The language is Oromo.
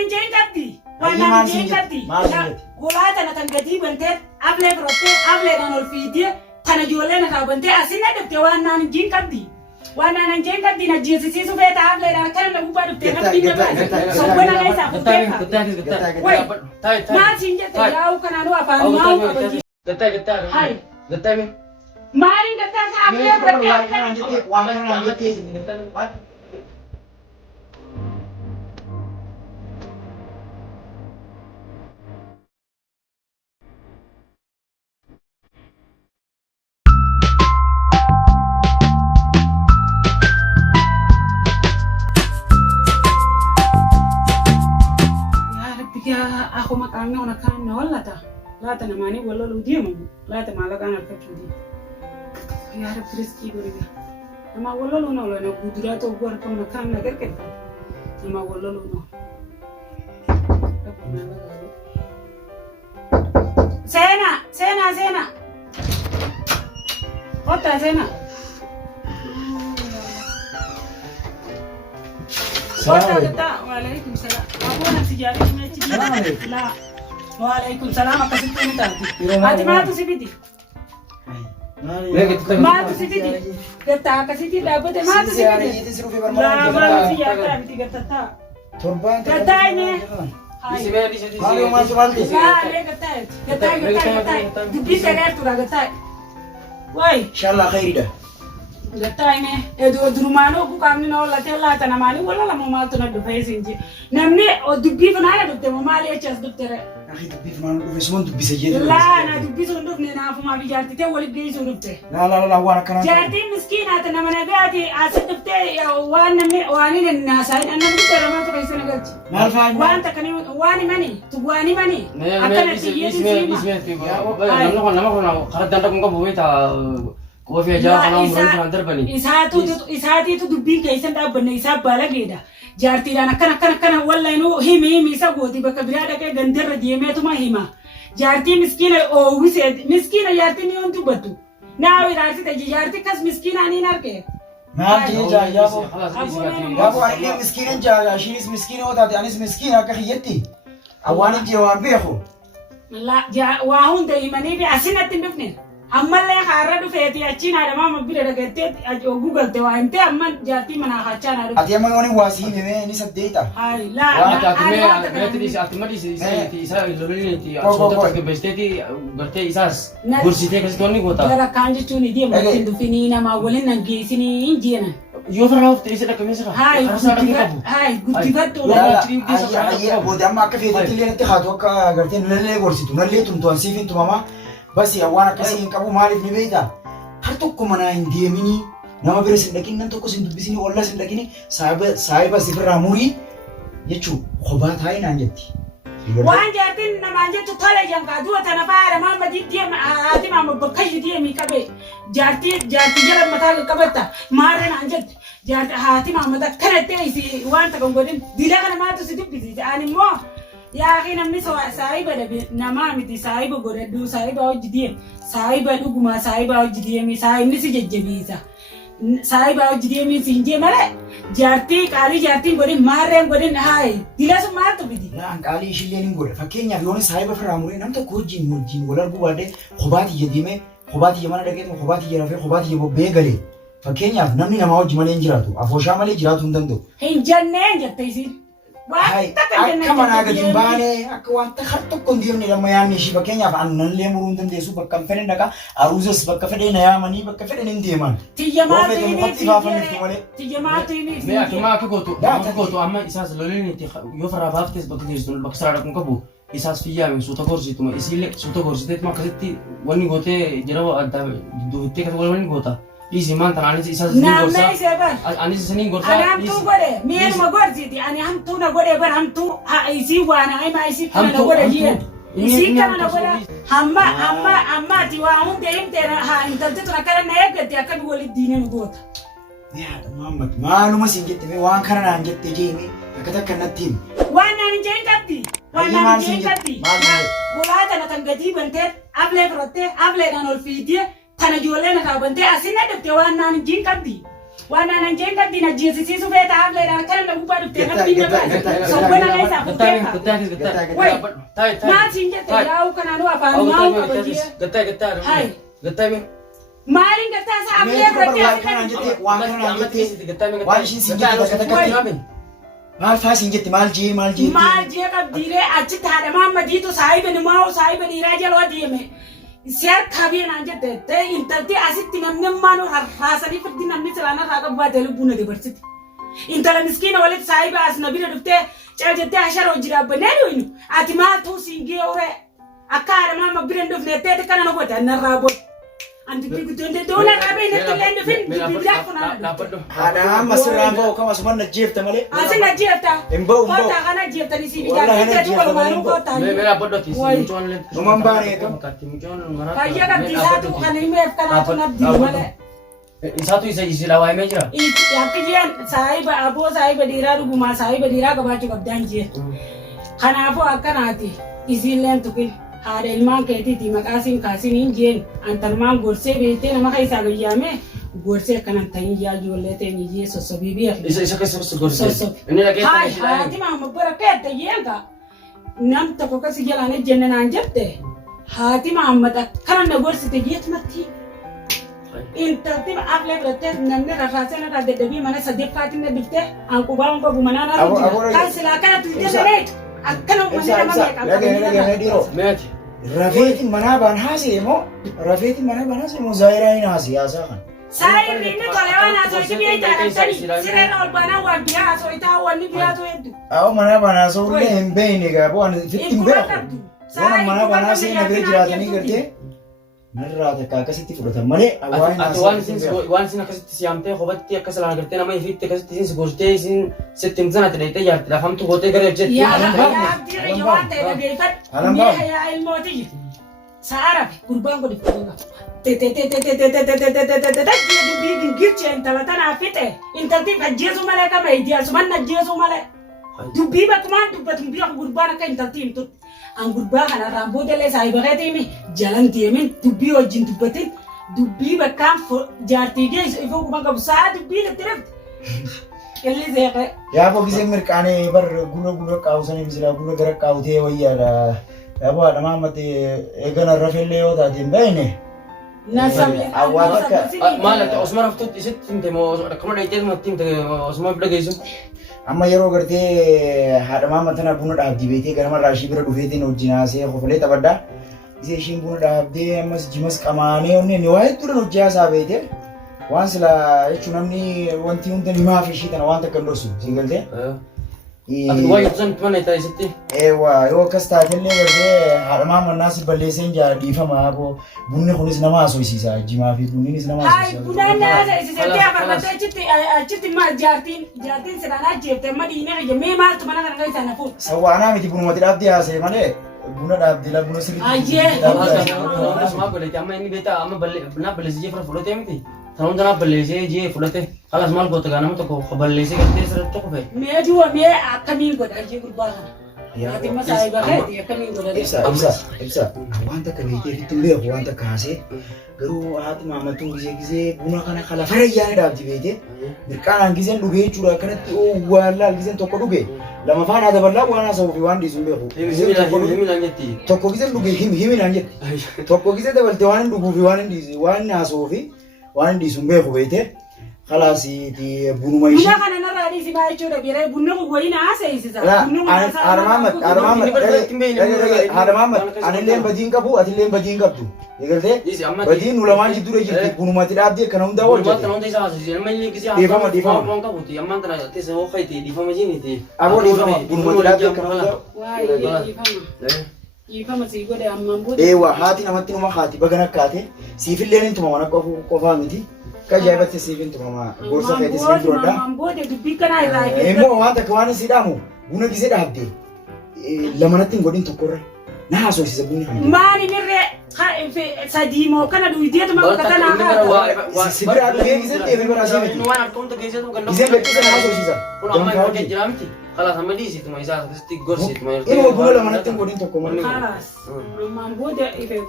ninjeen qabdi. Waan ninjeen qabdi. Golaa tana tan gadi bantee ablee firottee ableedhaan ol fiidee tana ijoollee nataa bantee asin adabte waan ninjeen qabdi. Waan ninjeen qabdi na jeesisiisu feeta ableedhaan kana na gubbaa dhuftee qabdi gabaa. Sobbana keessaa fuutee. Wai maal siin jette yaa'u kanaanuu afaan maa'u qabdi. Gataa. Hai. Gataa mi. Maalin gataa isaa ablee firottee. Waan kana naan jettee. Aku makannya orang kan nol lah ta namanya wala lu dia mau lah ta malah kan apa cudi ya ada rezeki gue juga nama wala lu nol na budura to gue orang makan nagar kan nama wala lu nol Sena kota Sena kota kita waalaikumsalam aku nak sejarah lah waalaikumsalam apa sih ini tadi hati matu sih bidi matu sih bidi kita kasih tidak betul matu sih bidi lah matu sih ya kan tiga tata kata ini Mario masuk baldi. lah le kata dubi segar tu kata woi Insyaallah khair dah. Gata ini, durumano aku kami nol latih lah tanah mani, wala lah mau tu nak dubai sinji. Namni, dubi pun ada dukte, mau mali aja dukte. Akhi dubi mana dubi semua dubi saja. Lah, na dubi sunduk ni na aku mau bijar tite, wali beli sundukte. La, wana kana. Jadi miskin atau nama naga di aset dukte, ya wan namni wani dan nasai, anak dukte ramai tu kaisa nagaji. Malfai. Wan tak kani wani mani, tu wani mani. Akan nanti dia di sini. Nama kau kalau dah kau buat वो फिर जा खाना मुझे अंदर बनी isaati itu dubbiin keessan dhaabbanne isaa balageedha jaartiidhaan akkana wallahi nu himi isa gooti bakka biraa dhaqee gandarra deemeetuma hima jaartii miskiina oowwise miskiina jaartii ni on dubbattu naa iraasite jaartii kas miskiina niin arge maal jee yaabo ani miskiina jaa shinis miskiina otaate anis miskiina akka hiyyatti awwaan jee waan beeku la waa hunda himanii fi asinatti hin dhufne ammallee har'a dhufeeti achiin haadha maama bira dhagattee Google te waa himtee amma jaartii manaa kaachaa na dhufe. Ati amma yooni waasii himee ni saddeeta. Hayi laa. ati madii isa lolini soota takka besteeti gartee isaas gursitee akkasitti wanni goota. Gara kaan jechuun deema ittiin dhufinii namaa waliin nan geessinii hin jeena. Yoo farraa of ta'ee dhaqamee sirra. Hayi guddifadhu. Booda amma akka feetetti illee natti haatu akka gartee nallee gorsitu nallee tumtu ansiif hin tumamaa. Basi awwana kasi kabu maalif ni beeta har tokko mana hin deemini nama bira sin dhaqin nan tokko sin dubbisini walla sin dhaqini saahiba sifirraa murii jechuu kophaa taa'ee naan jetti. Waan jaartiin namaan jettu tola jankaa du'a tana faara maama diddee haati maama bakka iyyuu deemii qabee jaartii jala mataa qabatta maarra naan jetti haati maama kanatti eessi waan takkan godhin dila kana maatu si dubbisiise ani immoo yaa akhi namni saahiba dhabe namaa miti saahiba godhadhu saahiba hojii deem saahiba dhuguma saahiba hojii deemi saahibni si jajjabeessa saahiba hojii deemi si hin jee malee jaartii qaalii jaartiin godhin maarreen godhin haayi dila sun maaltu biti. Naan qaalii ishillee ni godha fakkeenyaaf yooni saahiba firraa muree nam tokko wajjin wal arguu baadhee kophaatiyya deemee kophaatiyya mana dhaqeetuma kophaatiyya rafee kophaatiyya bobbee galee fakkeenyaaf namni namaa hojii malee hin jiraatu afooshaa malee jiraatu hin danda'u. Hin jenneen jette isiin. Akka manaa gadi hin baane akka wanta har tokko hin deemne lamma yaamne ishii fakkeenyaaf annanillee muruu hin dandeessu bakka hin fedhen dhaqa aruusas bakka fedhee na yaamanii bakka fedhen hin deeman. Mee akkuma akka gootu amma isaas lolini yoo farraa baaftes bakka teessu bakka saraa dhaquun qabu isaas fiyyaame suuta gorsituma isiillee suuta gorsiteetuma akkasitti wanni gootee jira adda duubittee akkasuma wanni goota. Isi mantan anis isas sini gorsa. Anis sini gorsa. Ani hamtu gode. Mien ma gorsi ti. Ani hamtu na gode bar hamtu. Isi wana ai ma isi kana na gode jian. Isi kana na gode. Amma ti wa hunde himte na ha intalti tu na kana na egati akan wali dinen gota. Ya Muhammad. Maaluma sin jette me waan kana na jette jeemi. Akata kanatti. Wana ni jen katti. Wana ni jen katti. Wala ta na tangati bante able frotte able na ol fidie. Tana ijoollee na kaabantee asin adabte waan naan jiin qabdi. Waan aanan jeen qabdi na jeesisiisu feeta hafleedhaan kana na gubbaa dhuftee nafti na baase. Sobbana keessaa fuutee maal siin jette yaa'u kanaanuu afaan maa'u qaba jee. Hai. Maalin gattaa isaa haflee fudhattee asii waan kanaan jettee waan ishiin siin jette maal faa siin jette maal jee qabdiiree achitti haadha maammadiitu saahiba nimaa'u saahiba dhiiraa jaloo deeme. Siar kabinaan jette intalti asitti namni maanu harraasanii fiddi namni siraana irraa qabu baatee lubbuun dabarsiti. Intala miskiina walitti saahiba as na bira dhuftee cal jettee hashara hojii dhaabbannee dhuynu ati maaltu siingee uree akka haadha maamma bira hin dhufne teeti kana na godhe annarraa booda. Anti biguddeen doona dhaabee natti illee dhufin bibbiidhaa funaanadha. Haadha amma sirraan ba'u kama asuman na jeefta malee. Asin na jeefta. Hin ba'u. Kota kana jeeftanii si bitaa jeeftatu walumaanuu kota. Meera boddoti mucoon leen. Numan baanee kam. Kayya qabdi isaatu kan himeef kanaatu nabdi malee. Isaatu isa waa'imee jira. Akka jeen saahiba aboo saahiba dhiiraa dhugumaa saahiba dhiiraa qabaachuu qabdaan jee. Kanaafuu akkanaati isiilleen tuqil. Haadha ilmaan keetiiti maqaasiin kaasiniin jeen antalmaan gorsee beektee nama keessaa gayyaame gorsee akkanan ta'in yaa ijoollee ta'in iyyee sossobii beekne. Isa keessa gorsee. Inni dhagee ta'e shilaa. Haati maamma bara keetta yeenka nam tokko kasi jalaan ejjenne naan jette haati maamma akkana na gorsite jeetumatti. Intalti aflee fudhattee namni rafaasee irraa dadhabii mana saddeeffaatiin na dhuftee anqubaa qabu manaa naa jira. Kan silaa kanatti deddeebineetu. Akkana uummanni nama meeqa Rafeetiin manaa baan haasee moo rafeetiin manaa baan haasee moo zaayiraa hin haasee haasaa kan. Saayirri inni tolee waan haasoo biyya itti sireen ol baanaa waan biyya haasoo itti hawwanni biyyaatu hedduu. Awwa manaa baan haasoo illee hin beekne egaa bu'aan fitti hin beeku. Waan manaa baan haasee na bira jiraatanii gartee narraa takka akkasitti fudhatan malee waan isin akkasitti siyaamtee kophaatti akkas laan agartee nama ifitti akkasitti isin gorsitee isin sitti himsanatti dheettee jaarti lafamtu gootee gara ibsetti. Yaa waan ta'e dhageeffadhu mi'a yaa ilmootii sa'aarafi gurbaan godhe fuudhuudha. Dubbii gingilchee intala tanaa fixe intaltiif ajjeesuu malee kama ijaarsuman ajjeesuu malee dubbii bakkumaan dubbatu biyya gurbaan akka intaltii himtutti. An gurbaa kanarraan boodalee saahiba keetiimi jalan deemin dubbii wajjin dubbatin dubbii bakkaan jaartii geessu ifuu kuma qabu sa'a dubbii itti rafte. Qilli seeqee. Yaa fokkisee mirqaanee bar gula qaawusanii misila gula gara qaawutee wayyaadha. Yaa bu'aadha maammatti eegana rafellee yoo taate hin beekne. Maal akka osuma raftutti isitti himte moo akkuma dheettee matti himte osuma dhageessu. Amma yeroo gartee haadha maamma tana buna dhaabdii beektee ganamarraa ishii bira dhufeetiin wajjin haasee kofalee taphaddaa. Isee ishiin buna dhaabdee ammas jimas qamaanee onneen waa hedduudhaan hojii haasaa beektee waan sila jechuun namni wanti hundi himaa fi ishii tana waan takka hin dhorsu si galtee. Ati waa ibsan mana itti isitti. Eewwa yoo akkas taatellee gartee haadha maamma naas balleessee hin jaa dhiifama abo bunni kunis nama haasofsiisa jimaa fi bunninis nama haasofsiisa. Bunaan na haasofsiisee afarbattee achitti maal jaartiin sidhaan ajjeeftee madiinee fayyamee maaltu mana kana keessaa na fuudha. Sawwaanaa miti bunumatti dhaabdee haasee malee buna dhaabdee la buna sirriitti. Ayyee. Asuma godhate amma inni beektaa amma na balleessee fudhatee miti. Tanuu tanaa balleessee jee fudhate halas maal goota gaa nama tokko balleessee galtee sirriitti tokko fa'i. Mee du'a mee akkamiin godha ajjee gurbaa kana. Ati masaayiba keeti akkamiin godha. Ibsa waan takka beektee fitti hin beeku waan takka haasee garuu haati maammattuun gisee buna kana kala farayyaanii dhaabdi beektee mirqaanaan giseen dhugee jechuudha akkanatti waan laal giseen tokko dhuge lama faana dabalaa waan haasa'uu fi waan dhiisu hin beeku. Himinaan jetti. Tokko giseen dhuge himinaan jetti. Tokko gisee dabalte waan hin dhuguu fi waan hin dhiisu waan hin haasa'uu fi waan hin dhiisu hin beeku beektee khalaasiiti bunuma ishee. Buna kana narraa dhiisi maa jechuudha biree bunni kun wayii na haasa'isiisa. Haadha maammat anilleen badiin qabu atilleen badiin qabdu. Eegaltee badiin nu lamaan jidduudha jirti bunumatti dhaabdee kana hundaa wal jette. Bunumatti hundaa isaa haasa'isiisa nama inni gisee haasa'u dhiifama waan qabuuti ammaan tana teessa hoo qayti dhiifama jiiniti. Aboo dhiifama bunumatti dhaabdee kana hundaa. Waayee dhiifama. Dhiifama sii godhe ammaan booda. Eewwa haati namatti numa haati bagan akkaate siifilleen intuma mana qofaa miti. Kajaa'ibatti siifin tumama gorsa feete siin duradha. Booda dubbii kanaa irraa immoo waan takka waan si dhaamu buna gisee dhaabde lamanatti hin godhin tokkorra na haasofsiisa bunni kana. Maali mirree sadii moo kana duwiteetu makka tanaa haa. Si biraa dhugee gisee deemee biraa si miti. Waan akkamta keessatti ganna. Gisee beeksisa na haasofsiisa. Kun amma hin fakkeet jira miti. Kalaas amma dhiisituma isaa akkasitti gorsituma. Ilma buna lamanatti hin godhin tokko malee. Kalaas. Ammaan booda ifee